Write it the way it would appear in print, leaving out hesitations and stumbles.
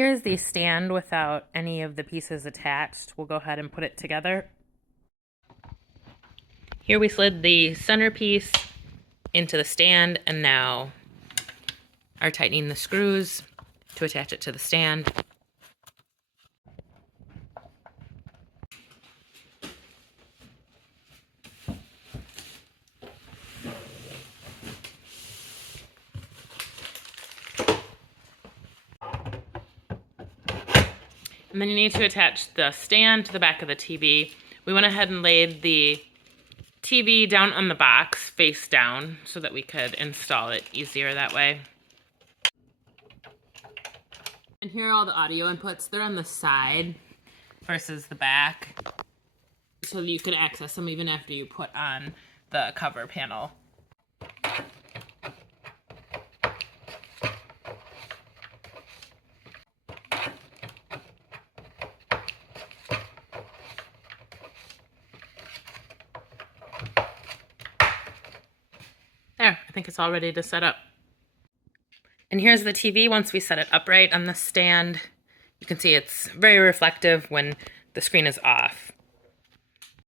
Here's the stand without any of the pieces attached. We'll go ahead and put it together. Here we slid the centerpiece into the stand and now are tightening the screws to attach it to the stand. And then you need to attach the stand to the back of the TV. We went ahead and laid the TV down on the box, face down, so that we could install it easier that way. And here are all the audio inputs. They're on the side versus the back, so you can access them even after you put on the cover panel. There, I think it's all ready to set up. And here's the TV once we set it upright on the stand. You can see it's very reflective when the screen is off.